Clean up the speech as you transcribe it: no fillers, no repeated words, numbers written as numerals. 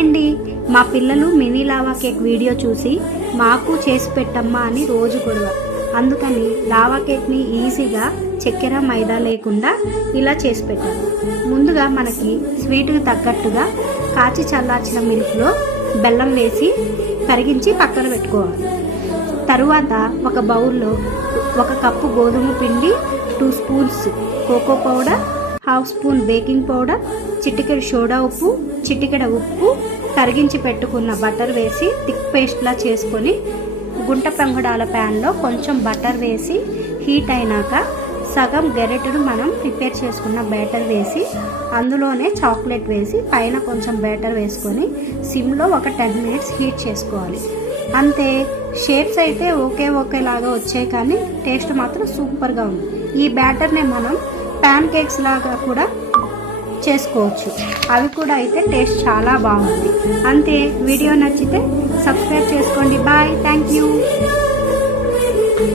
Hi అండి, మా పిల్లలు మినీ లావా కేక్ వీడియో చూసి మాకు చేసి పెట్టమ్మా అని రోజు గొడవ. అందుకని లావా కేక్ని ఈజీగా చక్కెర మైదా లేకుండా ఇలా చేసి పెట్టాను. ముందుగా మనకి స్వీట్కి తగ్గట్టుగా కాచి చల్లార్చిన మిల్క్లో బెల్లం వేసి కరిగించి పక్కన పెట్టుకోవాలి. తరువాత ఒక బౌల్లో 1 కప్పు గోధుమ పిండి, 2 spoons cocoa powder, 1/2 spoon baking powder, చిటికెడు సోడా ఉప్పు, చిటికెడ ఉప్పు, కరిగించి పెట్టుకున్న బటర్ వేసి థిక్ పేస్ట్లా చేసుకొని గుంట పొంగడాల ప్యాన్లో కొంచెం బటర్ వేసి హీట్ అయినాక సగం గెరెటను మనం ప్రిపేర్ చేసుకున్న బ్యాటర్ వేసి అందులోనే చాక్లెట్ వేసి పైన కొంచెం బ్యాటర్ వేసుకొని సిమ్లో ఒక 10 మినిట్స్ హీట్ చేసుకోవాలి. అంతే. షేప్స్ అయితే ఒకేలాగా వచ్చాయి, కానీ టేస్ట్ మాత్రం సూపర్గా ఉంది. ఈ బ్యాటర్ని మనం ప్యాన్ కేక్స్ లాగా కూడా చేసుకోవచ్చు. అవి కూడా అయితే టేస్ట్ చాలా బాగుంది. అంతే. వీడియో నచ్చితే సబ్స్క్రైబ్ చేసుకోండి. బాయ్. Thank you.